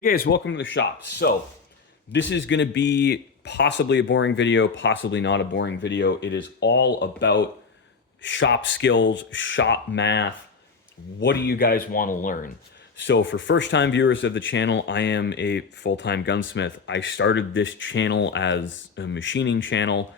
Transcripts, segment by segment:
Hey guys, welcome to the shop. So, this is going to be possibly a boring video, possibly not a boring video. It is all about shop skills, shop math. What do you guys want to learn? So, for first time viewers of the channel, I am a full time gunsmith. I started this channel as a machining channel,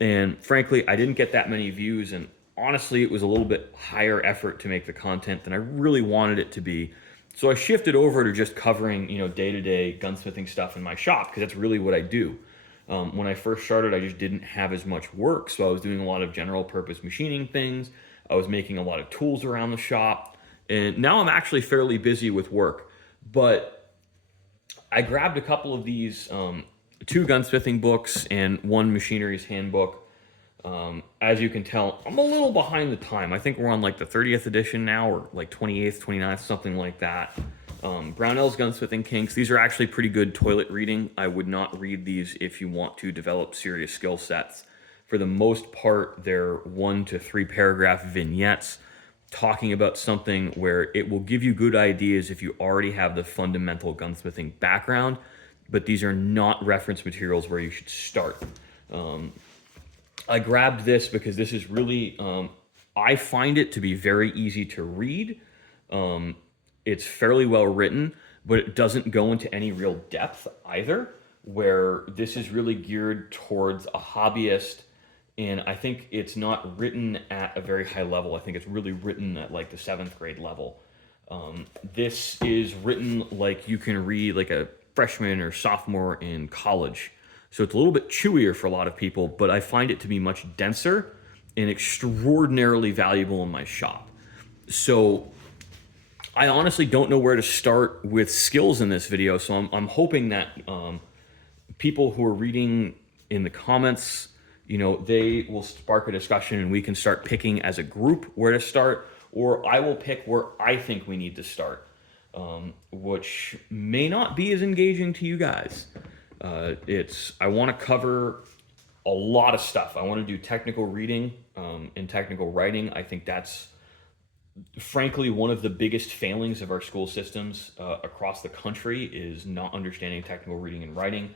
and frankly, I didn't get that many views. And honestly, it was a little bit higher effort to make the content than I really wanted it to be. So I shifted over to just covering, day-to-day gunsmithing stuff in my shop because that's really what I do. When I first started, I just didn't have as much work, so I was doing a lot of general purpose machining things. I was making a lot of tools around the shop, and now I'm actually fairly busy with work. But I grabbed a couple of these, two gunsmithing books and one machinery's handbook. As you can tell, I'm a little behind the time. I think we're on like the 30th edition now, or like 28th, 29th, something like that. Brownell's Gunsmithing Kinks. These are actually pretty good toilet reading. I would not read these if you want to develop serious skill sets. For the most part, they're 1 to 3 paragraph vignettes talking about something where it will give you good ideas if you already have the fundamental gunsmithing background, but these are not reference materials where you should start. I grabbed this because this is really, I find it to be very easy to read. It's fairly well written, but it doesn't go into any real depth either, where this is really geared towards a hobbyist. And I think it's not written at a very high level. I think it's really written at like the 7th grade level. This is written like you can read like a freshman or sophomore in college. So it's a little bit chewier for a lot of people, but I find it to be much denser and extraordinarily valuable in my shop. So I honestly don't know where to start with skills in this video. So I'm hoping that people who are reading in the comments, they will spark a discussion and we can start picking as a group where to start, or I will pick where I think we need to start, which may not be as engaging to you guys. I want to cover a lot of stuff. I want to do technical reading and technical writing. I think that's frankly one of the biggest failings of our school systems across the country is not understanding technical reading and writing.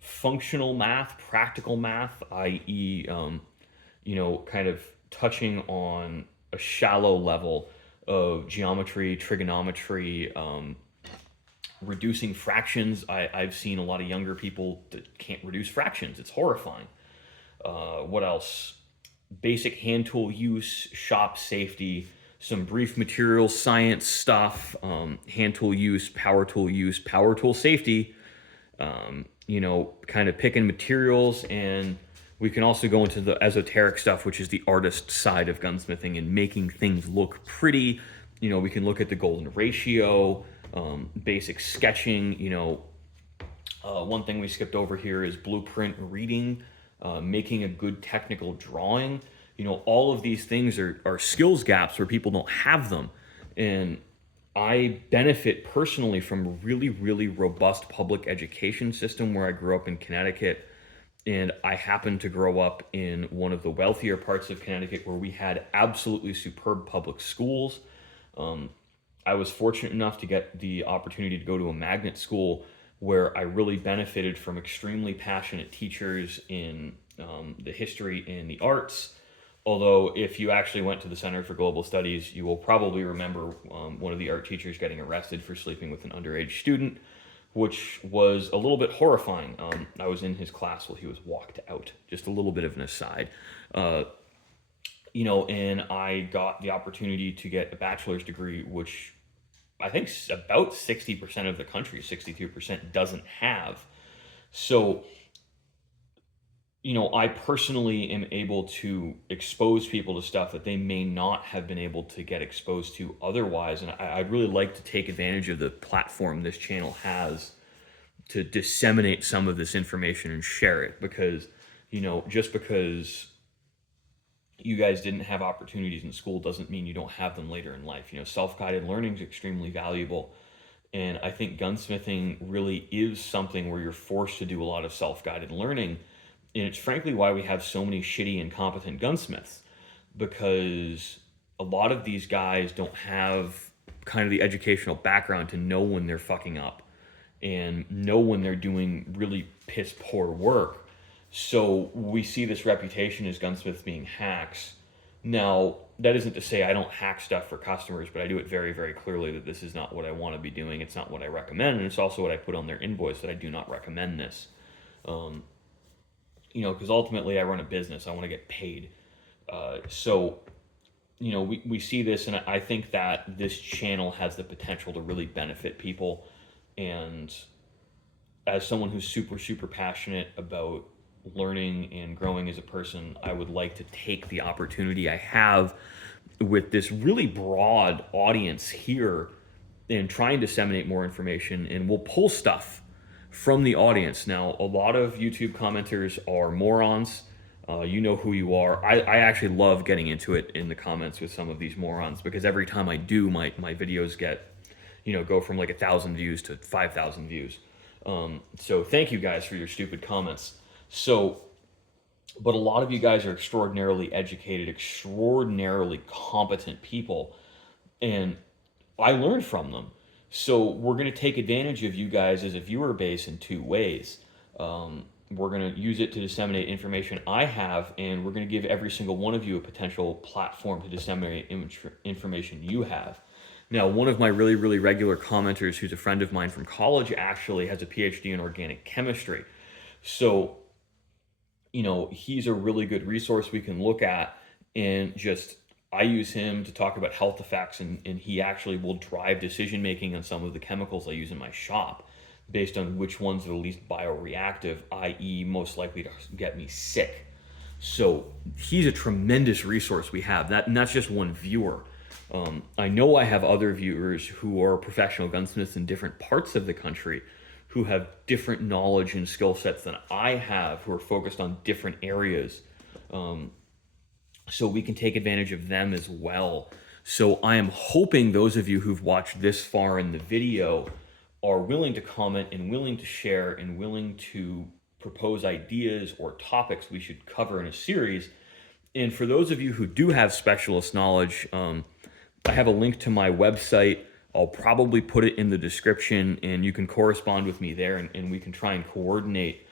Functional math, practical math, i.e., kind of touching on a shallow level of geometry, trigonometry, reducing fractions. I've seen a lot of younger people that can't reduce fractions. It's horrifying. What else? Basic hand tool use, shop safety, some brief material science stuff, hand tool use, power tool safety, kind of picking materials. And we can also go into the esoteric stuff, which is the artist side of gunsmithing and making things look pretty. We can look at the golden ratio, basic sketching. One thing we skipped over here is blueprint reading, making a good technical drawing. All of these things are skills gaps where people don't have them. And I benefit personally from a really, really robust public education system where I grew up in Connecticut. And I happened to grow up in one of the wealthier parts of Connecticut where we had absolutely superb public schools. I was fortunate enough to get the opportunity to go to a magnet school where I really benefited from extremely passionate teachers in the history and the arts. Although if you actually went to the Center for Global Studies, you will probably remember one of the art teachers getting arrested for sleeping with an underage student, which was a little bit horrifying. I was in his class while he was walked out. Just a little bit of an aside. And I got the opportunity to get a bachelor's degree, which I think about 60% of the country, 62% doesn't have. So, I personally am able to expose people to stuff that they may not have been able to get exposed to otherwise. And I'd really like to take advantage of the platform this channel has to disseminate some of this information and share it because, just because you guys didn't have opportunities in school doesn't mean you don't have them later in life. Self-guided learning is extremely valuable. And I think gunsmithing really is something where you're forced to do a lot of self-guided learning. And it's frankly why we have so many shitty, incompetent gunsmiths, because a lot of these guys don't have kind of the educational background to know when they're fucking up and know when they're doing really piss poor work. So we see this reputation as gunsmiths being hacks. Now, that isn't to say I don't hack stuff for customers, but I do it very, very clearly that this is not what I want to be doing. It's not what I recommend, and it's also what I put on their invoice that I do not recommend this. Because ultimately I run a business. I want to get paid. So we see this, and I think that this channel has the potential to really benefit people. And as someone who's super, super passionate about learning and growing as a person, I would like to take the opportunity I have with this really broad audience here and try and disseminate more information. And we'll pull stuff from the audience. Now, a lot of YouTube commenters are morons. You know who you are. I actually love getting into it in the comments with some of these morons, because every time I do, my videos get, go from like 1,000 views to 5,000 views. So thank you guys for your stupid comments. But a lot of you guys are extraordinarily educated, extraordinarily competent people, and I learned from them. So we're going to take advantage of you guys as a viewer base in two ways. We're going to use it to disseminate information I have, and we're going to give every single one of you a potential platform to disseminate information you have. Now, one of my really, really regular commenters, who's a friend of mine from college, actually has a PhD in organic chemistry. So, he's a really good resource we can look at, and I use him to talk about health effects, and he actually will drive decision making on some of the chemicals I use in my shop based on which ones are the least bioreactive, i.e. most likely to get me sick. So he's a tremendous resource we have. And that's just one viewer. I know I have other viewers who are professional gunsmiths in different parts of the country who have different knowledge and skill sets than I have, who are focused on different areas. So we can take advantage of them as well. So I am hoping those of you who've watched this far in the video are willing to comment and willing to share and willing to propose ideas or topics we should cover in a series. And for those of you who do have specialist knowledge, I have a link to my website. I'll probably put it in the description, and you can correspond with me there, and we can try and coordinate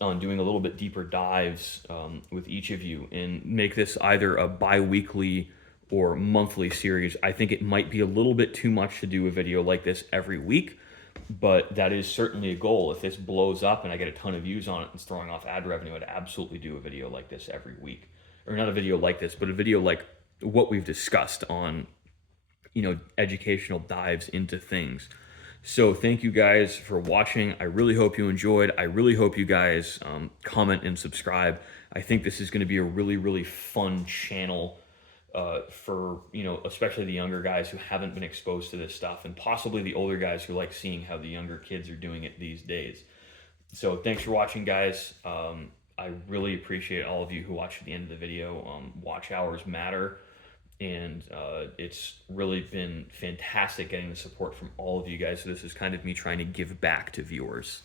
on doing a little bit deeper dives with each of you and make this either a bi-weekly or monthly series. I think it might be a little bit too much to do a video like this every week, but that is certainly a goal. If this blows up and I get a ton of views on it and it's throwing off ad revenue, I'd absolutely do a video like this every week. Or not a video like this, but a video like what we've discussed on, educational dives into things. So thank you guys for watching. I really hope you enjoyed. I really hope you guys comment and subscribe. I think this is going to be a really, really fun channel for, especially the younger guys who haven't been exposed to this stuff, and possibly the older guys who like seeing how the younger kids are doing it these days. So thanks for watching, guys. I really appreciate all of you who watched at the end of the video. Watch hours matter. And it's really been fantastic getting the support from all of you guys. So this is kind of me trying to give back to viewers.